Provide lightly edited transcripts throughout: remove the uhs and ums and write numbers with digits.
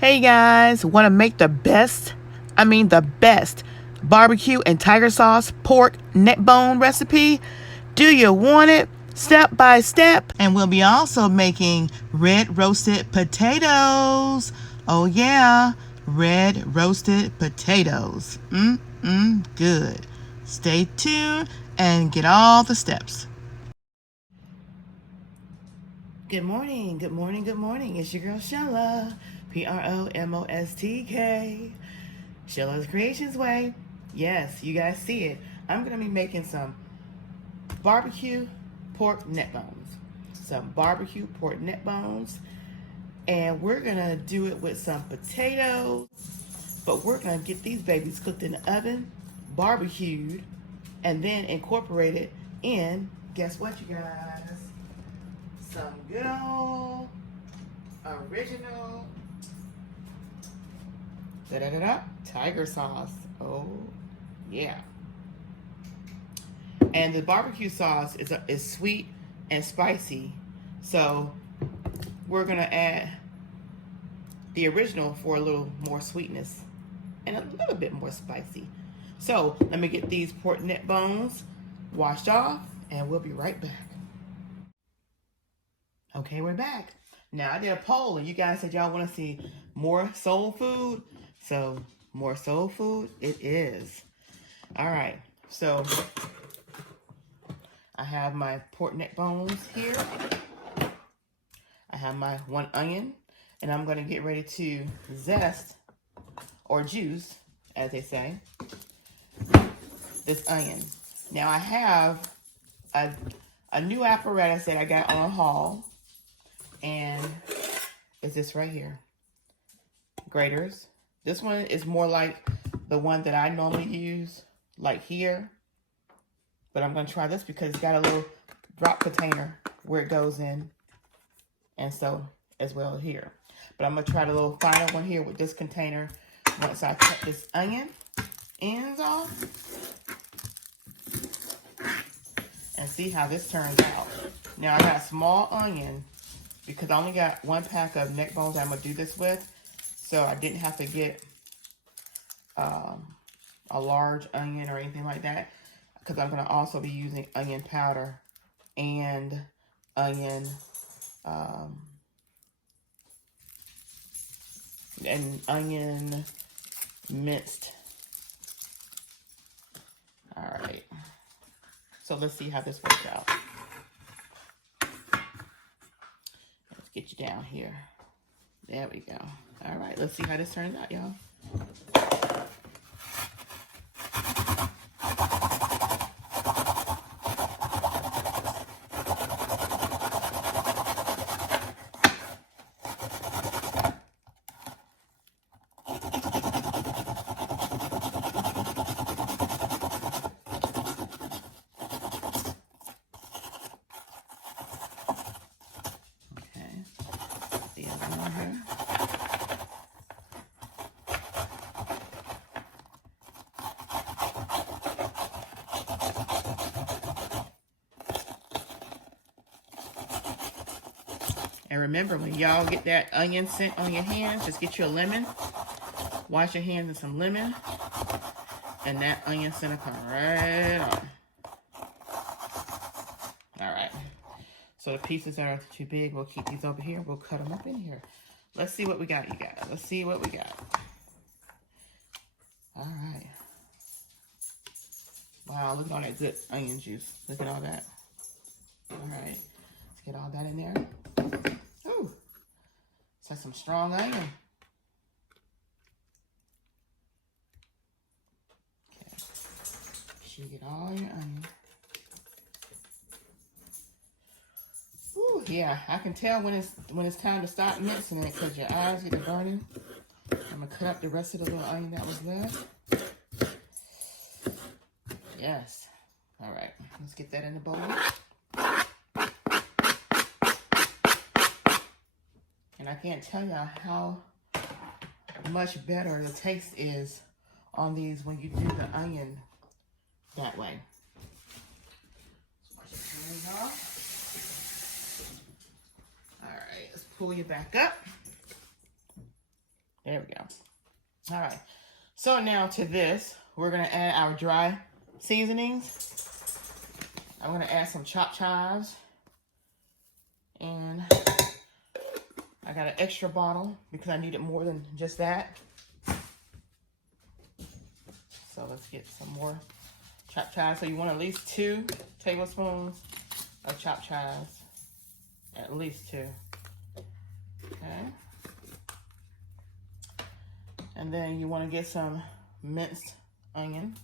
Hey guys, want to make the best barbecue and tiger sauce pork neck bone recipe? Do you want it? Step by step. And we'll be also making red roasted potatoes. Oh yeah, red roasted potatoes. Good. Stay tuned and get all the steps. Good morning, good morning, good morning. It's your girl Shella, PromoSTK. Shella's Creations Way. Yes, you guys see it. I'm going to be making some barbecue pork neck bones. Some barbecue pork neck bones. And we're going to do it with some potatoes. But we're going to get these babies cooked in the oven, barbecued, and then incorporated in, guess what you guys? Some good old original tiger sauce. Oh yeah. And the barbecue sauce is sweet and spicy, so we're gonna add the original for a little more sweetness and a little bit more spicy. So let me get these pork neck bones washed off and we'll be right back. Okay, we're back. Now, I did a poll, and you guys said y'all want to see more soul food. So, more soul food it is. All right. So, I have my pork neck bones here. I have my 1 onion. And I'm going to get ready to zest, or juice, as they say, this onion. Now, I have a new apparatus that I got on a haul. And it's this right here. Graters. This one is more like the one that I normally use, like here. But I'm going to try this because it's got a little drop container where it goes in. And so, as well here. But I'm going to try the little final one here with this container once I cut this onion ends off. And see how this turns out. Now, I got a small onion because I only got 1 pack of neck bones I'm going to do this with. So I didn't have to get a large onion or anything like that, because I'm going to also be using onion powder and onion minced. All right. So let's see how this works out. Let's get you down here. There we go. All right, let's see how this turns out, y'all. And remember, when y'all get that onion scent on your hands, just get you a lemon. Wash your hands in some lemon. And that onion scent will come right on. All right. So the pieces that are too big, we'll keep these over here. We'll cut them up in here. Let's see what we got, you guys. Let's see what we got. All right. Wow, look at all that good onion juice. Look at all that. All right. Let's get all that in there. Ooh. That's some strong onion. Okay. You get all your onion. Ooh, yeah, I can tell when it's time to stop mincing it because your eyes get burning. I'm gonna cut up the rest of the little onion that was left. Yes. All right, let's get that in the bowl. And I can't tell y'all how much better the taste is on these when you do the onion that way. Wash your hands off. All right, let's pull you back up. There we go. All right. So now to this, we're going to add our dry seasonings. I'm going to add some chopped chives. And I got an extra bottle because I needed more than just that. So let's get some more chopped chives. So you want at least 2 tablespoons of chopped chives. At least 2. Okay. And then you want to get some minced onion.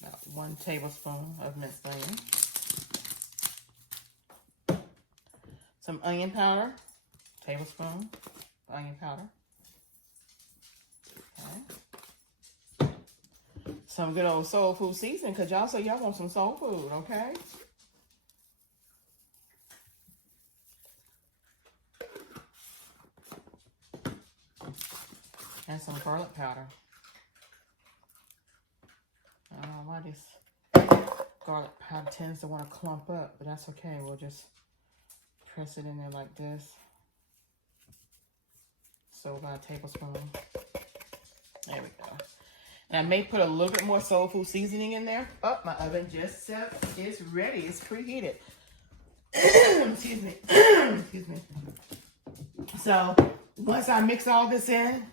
About 1 tablespoon of minced onion. Some onion powder, tablespoon of onion powder. Okay. Some good old soul food seasoning, because y'all say y'all want some soul food, okay? And some garlic powder. I don't know why this garlic powder tends to want to clump up, but that's okay. We'll just press it in there like this. So about a tablespoon. There we go. And I may put a little bit more soul food seasoning in there. Oh, my oven just is ready. It's preheated. Excuse me. Excuse me. So once I mix all this in,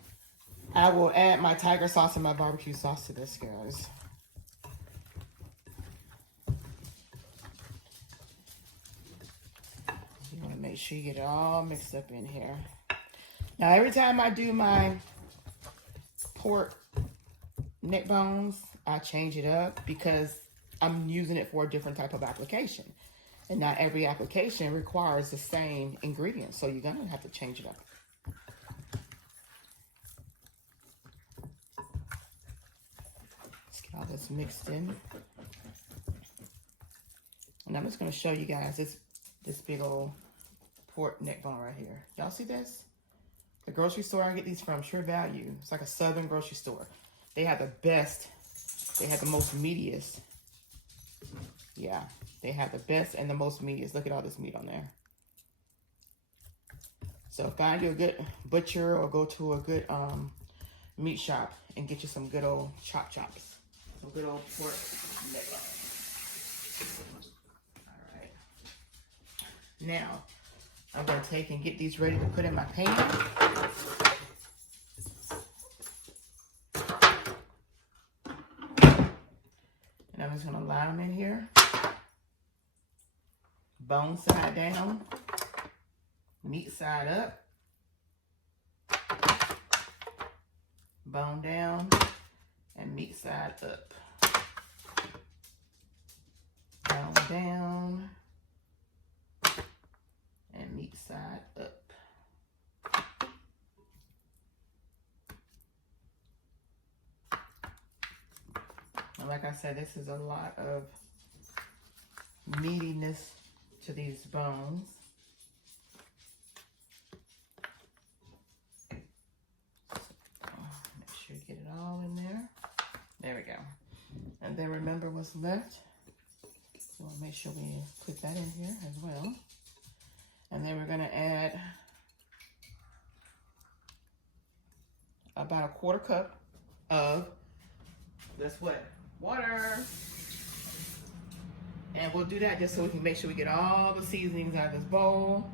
I will add my tiger sauce and my barbecue sauce to this, guys. You want to make sure you get it all mixed up in here. Now, every time I do my pork neck bones, I change it up because I'm using it for a different type of application. And not every application requires the same ingredients, so you're going to have to change it up. Let's get all this mixed in. And I'm just going to show you guys this big old pork neck bone right here. Y'all see this? The grocery store I get these from, Sure Value. It's like a southern grocery store. They have the best. They have the most meatiest. Yeah, they have the best and the most meatiest. Look at all this meat on there. So find you a good butcher or go to a good meat shop and get you some good old chops. Some good old pork neck bones. All right. Now, I'm going to take and get these ready to put in my pan. And I'm just going to line them in here. Bone side down. Meat side up. Bone down. And meat side up. Bone down. And meat side up. And like I said, this is a lot of meatiness to these bones. So, make sure you get it all in there. There we go. And then remember what's left. So we'll make sure we put that in here as well. And then we're going to add about a 1/4 cup of, guess what? Water. And we'll do that just so we can make sure we get all the seasonings out of this bowl.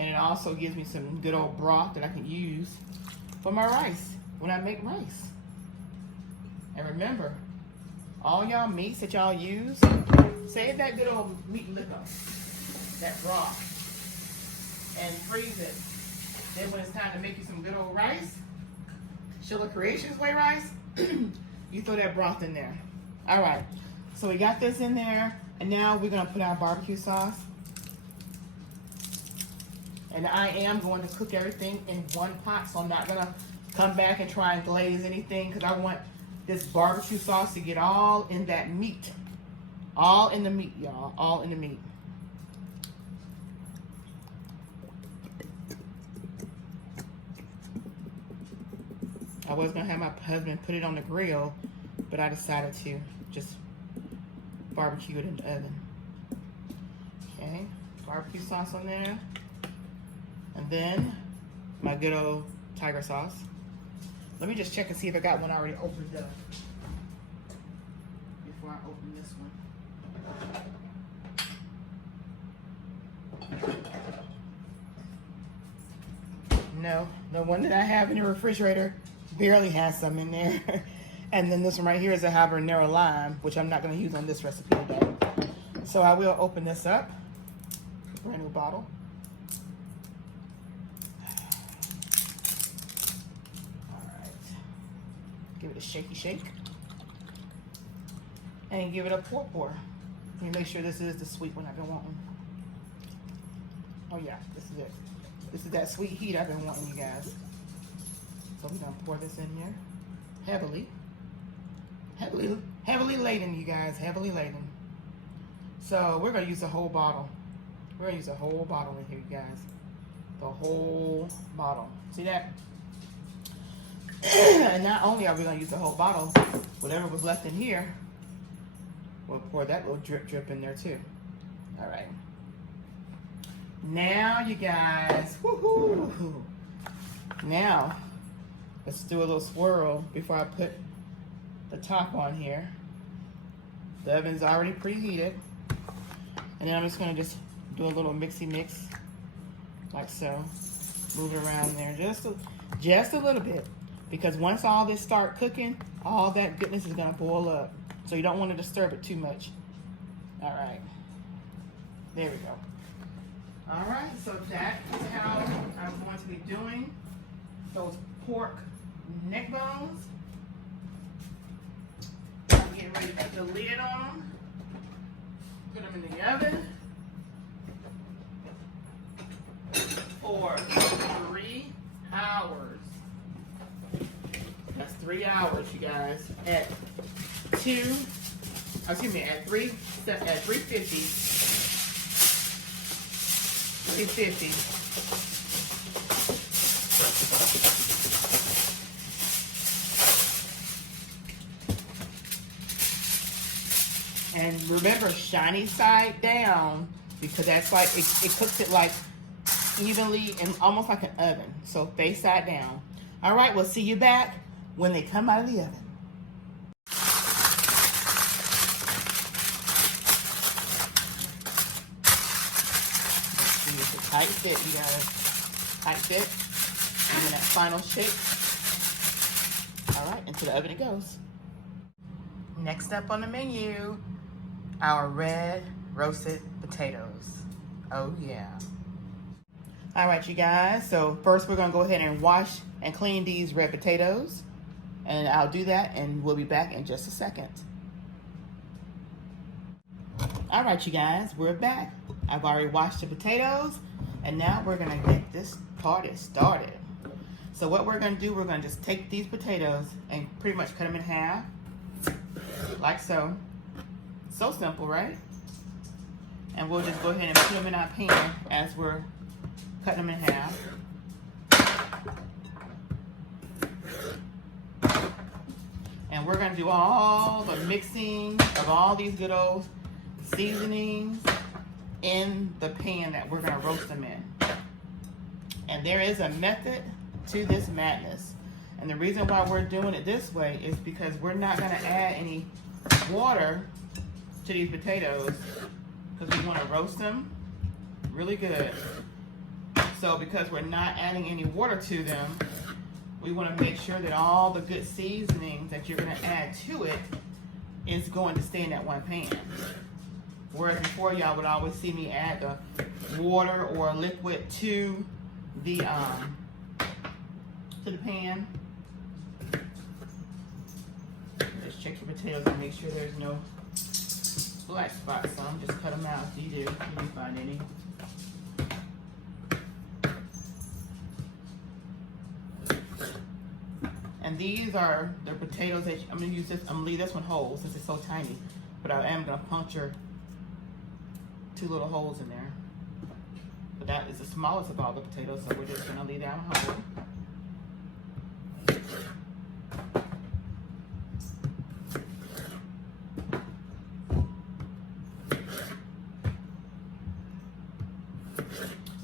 And it also gives me some good old broth that I can use for my rice when I make rice. And remember, all y'all meats that y'all use, save that good old meat liquor, that broth, and freeze it. Then when it's time to make you some good old rice, Sheila Creations way rice, you throw that broth in there. All right, so we got this in there, and now we're gonna put our barbecue sauce. And I am going to cook everything in one pot, so I'm not gonna come back and try and glaze anything because I want this barbecue sauce to get all in that meat. All in the meat, y'all, all in the meat. I was gonna have my husband put it on the grill, but I decided to just barbecue it in the oven. Okay. Okay, barbecue sauce on there. And then my good old tiger sauce. Let me just check and see if I got one already opened up before I open this one. No, the one that I have in the refrigerator barely has some in there. And then this one right here is a habanero lime, which I'm not going to use on this recipe today. So I will open this up. Brand new bottle. All right. Give it a shaky shake. And give it a pour. Let me make sure this is the sweet one I've been wanting. Oh yeah, this is it. This is that sweet heat I've been wanting, you guys. So we're gonna pour this in here. Heavily laden, you guys, heavily laden. So we're gonna use the whole bottle. We're gonna use a whole bottle in here, you guys. The whole bottle. See that? And not only are we gonna use the whole bottle, whatever was left in here, we'll pour that little drip in there too. All right. Now, you guys, woohoo! Now, let's do a little swirl before I put the top on here. The oven's already preheated. And then I'm just gonna just do a little mixy mix, like so. Move it around there just a little bit. Because once all this start cooking, all that goodness is gonna boil up. So you don't wanna disturb it too much. All right, there we go. All right, so that is how I'm going to be doing those pork neck bones. I'm getting ready to put the lid on them. Put them in the oven for 3 hours. That's 3 hours, you guys. At 350. 350. And remember, shiny side down, because that's like it cooks it like evenly and almost like an oven. So face side down. All right, we'll see you back when they come out of the oven. Tight fit, you guys. Tight fit. And then that final shake. All right, into the oven it goes. Next up on the menu, our red roasted potatoes. Oh yeah. All right, you guys. So first we're gonna go ahead and wash and clean these red potatoes. And I'll do that and we'll be back in just a second. All right, you guys, we're back. I've already washed the potatoes. And now we're gonna get this party started. So what we're gonna do, we're gonna just take these potatoes and pretty much cut them in half, like so. So simple, right? And we'll just go ahead and put them in our pan as we're cutting them in half. And we're gonna do all the mixing of all these good old seasonings in the pan that we're gonna roast them in. And there is a method to this madness. And the reason why we're doing it this way is because we're not gonna add any water to these potatoes because we wanna roast them really good. So because we're not adding any water to them, we wanna make sure that all the good seasonings that you're gonna add to it is going to stay in that one pan. Whereas before, y'all would always see me add the water or liquid to the pan. Just check your potatoes and make sure there's no black spots. Some just cut them out if you do. If you find any. And these are the potatoes that I'm gonna use this. I'm gonna leave this one whole since it's so tiny, but I am gonna puncture 2 little holes in there. But that is the smallest of all the potatoes, so we're just gonna leave that one whole.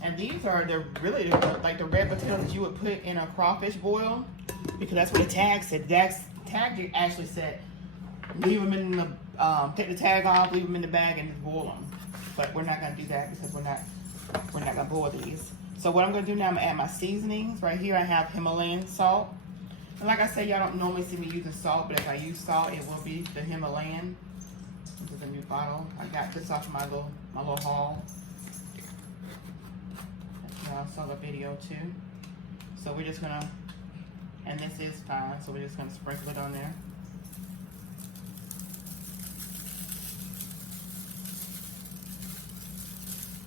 And these are really like the red potatoes that you would put in a crawfish boil, because that's what the tag said. That tag actually said leave them in the take the tag off, leave them in the bag, and just boil them. But we're not gonna do that because we're not gonna boil these. So what I'm gonna do now, I'm gonna add my seasonings. Right here I have Himalayan salt. And like I said, y'all don't normally see me using salt, but if I use salt, it will be the Himalayan. This is a new bottle. I got this off my little haul. I saw the video too. So we're just gonna, and this is fine, so we're just gonna sprinkle it on there.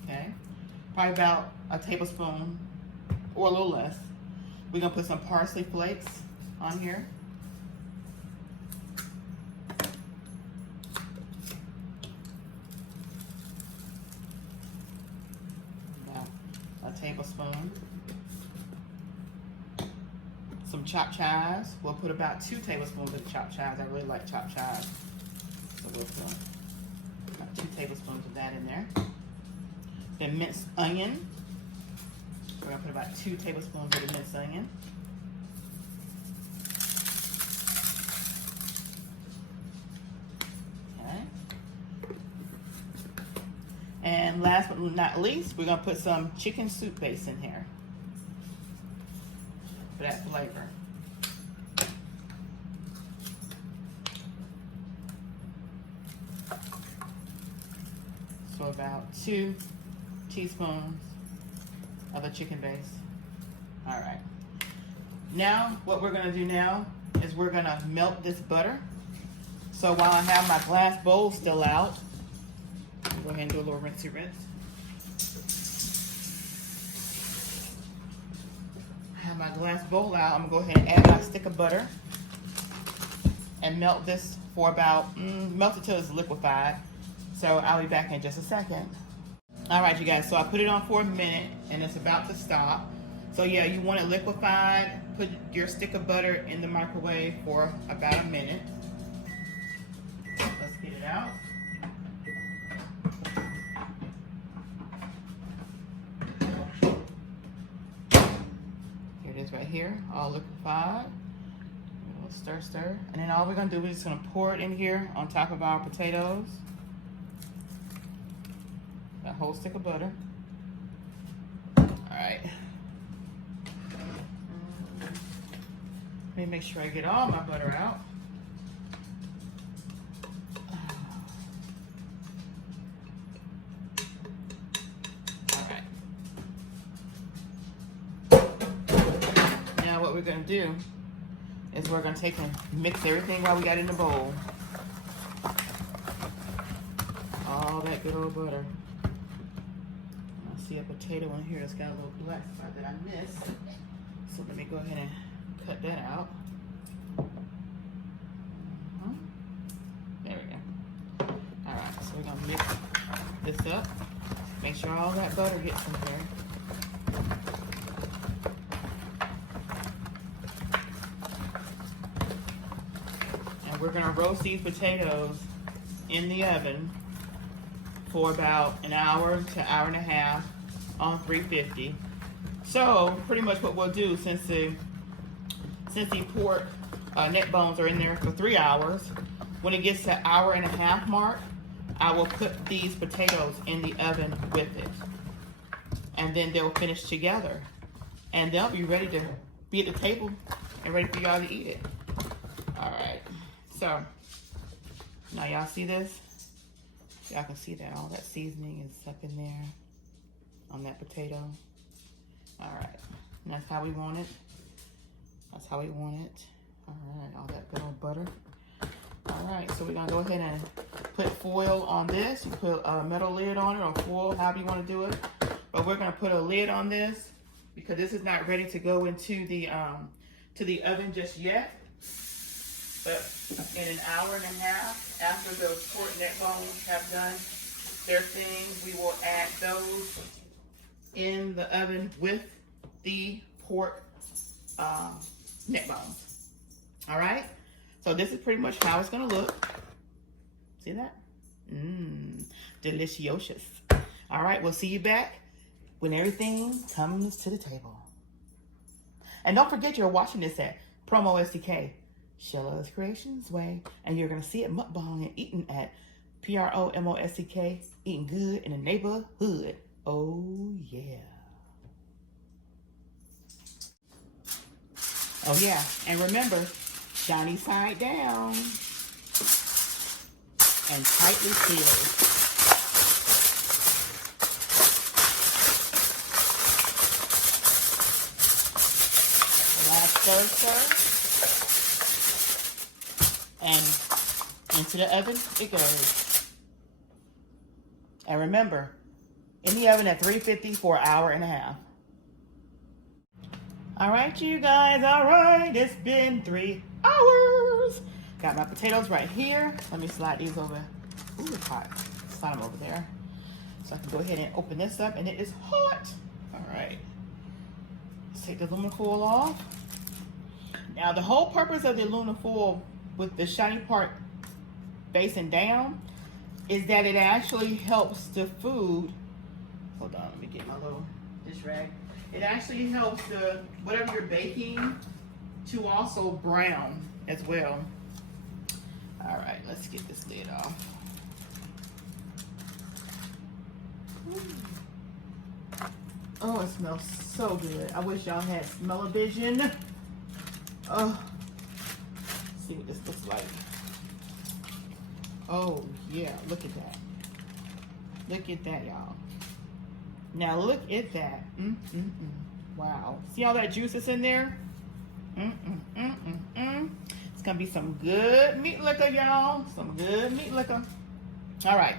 Okay, probably about a tablespoon or a little less. We're gonna put some parsley flakes on here. Tablespoon. Some chopped chives. We'll put about 2 tablespoons of chopped chives. I really like chopped chives. So we'll put about 2 tablespoons of that in there. Then minced onion. We're going to put about 2 tablespoons of the minced onion. And last but not least, we're gonna put some chicken soup base in here for that flavor. So about 2 teaspoons of the chicken base. All right. Now, what we're gonna do now is we're gonna melt this butter. So while I have my glass bowl still out, go ahead and do a little rinsey rinse. I have my glass bowl out. I'm gonna go ahead and add my stick of butter and melt this for about, melt it till it's liquefied. So I'll be back in just a second. All right, you guys, so I put it on for a minute and it's about to stop. So yeah, you want it liquefied. Put your stick of butter in the microwave for about a minute. Let's get it out. Right here, all liquefied. We'll stir, and then all we're gonna do is just gonna pour it in here on top of our potatoes. That whole stick of butter. All right. Let me make sure I get all my butter out. What we're going to do is we're going to take and mix everything while we got in the bowl. All that good old butter. I see a potato in here that's got a little black spot that I missed. So let me go ahead and cut that out. There we go. All right, so we're going to mix this up. Make sure all that butter gets in there. We're gonna roast these potatoes in the oven for about an hour to hour and a half on 350. So pretty much what we'll do, since the pork neck bones are in there for 3 hours, when it gets to the hour and a half mark, I will put these potatoes in the oven with it, and then they'll finish together, and they'll be ready to be at the table and ready for y'all to eat it. All right. So, now y'all see this? Y'all can see that all that seasoning is up in there on that potato. All right, and that's how we want it. That's how we want it. All right, all that good old butter. All right, so we're gonna go ahead and put foil on this. You put a metal lid on it or foil, however you wanna do it. But we're gonna put a lid on this because this is not ready to go into the oven just yet. But in an hour and a half, after the pork neck bones have done their thing, we will add those in the oven with the pork neck bones. All right? So this is pretty much how it's going to look. See that? Delicious. All right, we'll see you back when everything comes to the table. And don't forget you're watching this at PromoSTK, Sheila's Creations Way. And you're going to see it mukbang and eating at PromoSTK, eating good in the neighborhood. Oh, yeah. Oh, yeah. And remember, shiny side down and tightly sealed. Stir, and into the oven it goes. And remember, in the oven at 350 for an hour and a half. All right, you guys, all right, it's been 3 hours. Got my potatoes right here. Let me slide these over. Ooh, it's hot. Slide them over there. So I can go ahead and open this up, and it is hot. All right, let's take the aluminum foil off. Now, the whole purpose of the aluminum foil with the shiny part facing down is that it actually helps the food. Hold on, let me get my little dish rag. It actually helps the whatever you're baking to also brown as well. All right, let's get this lid off. Oh, it smells so good. I wish y'all had smell-o-vision. Oh, see what this looks like. Oh, yeah, look at that. Look at that, y'all. Now, look at that. Wow. See all that juice that's in there? It's going to be some good meat liquor, y'all. Some good meat liquor. All right.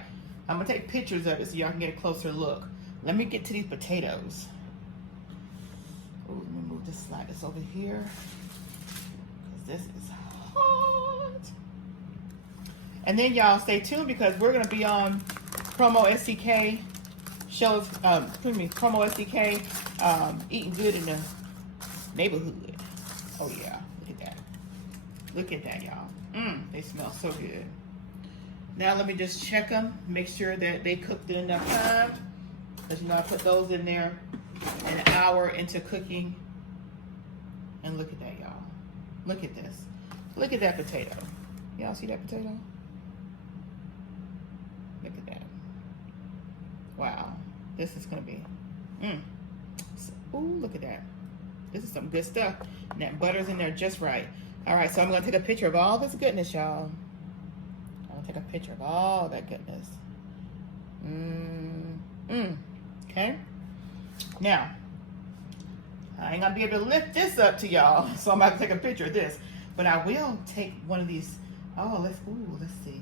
I'm going to take pictures of it so y'all can get a closer look. Let me get to these potatoes. Oh, let me move this, slide this over here. This is hot. And then y'all stay tuned because we're gonna be on PromoSTK shows. PromoSTK eating good in the neighborhood. Oh yeah, look at that. Look at that, y'all. They smell so good. Now let me just check them, make sure that they cooked in enough time. Because you know I put those in there an hour into cooking. And look at that, y'all. Look at this. Look at that potato. Y'all see that potato? Look at that. Wow. This is going to be... Ooh, look at that. This is some good stuff. And that butter's in there just right. All right, so I'm going to take a picture of all this goodness, y'all. I'm going to take a picture of all that goodness. Okay? Now... I ain't gonna be able to lift this up to y'all, so I'm about to take a picture of this. But I will take one of these. Oh, let's see.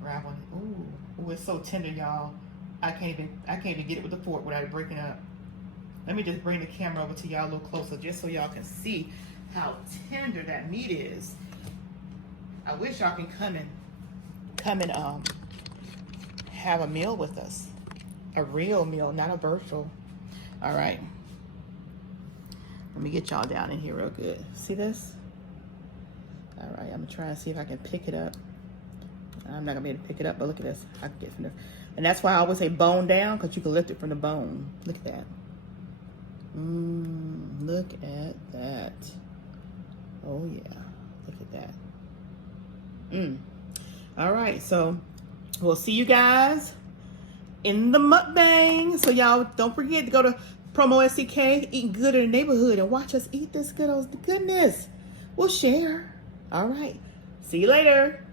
Grab one. Ooh, it's so tender, y'all. I can't even get it with the fork without it breaking up. Let me just bring the camera over to y'all a little closer, just so y'all can see how tender that meat is. I wish y'all can come and have a meal with us, a real meal, not a virtual. All right. Let me get y'all down in here real good. See this? All right, I'm gonna try and see if I can pick it up. I'm not gonna be able to pick it up, but look at this. I can get from there. And that's why I always say bone down, because you can lift it from the bone. Look at that. Look at that. Oh yeah, look at that. All right, so we'll see you guys in the mukbang. So y'all don't forget to go to PromoSTK, eating good in the neighborhood, and watch us eat this goodness. We'll share. All right. See you later.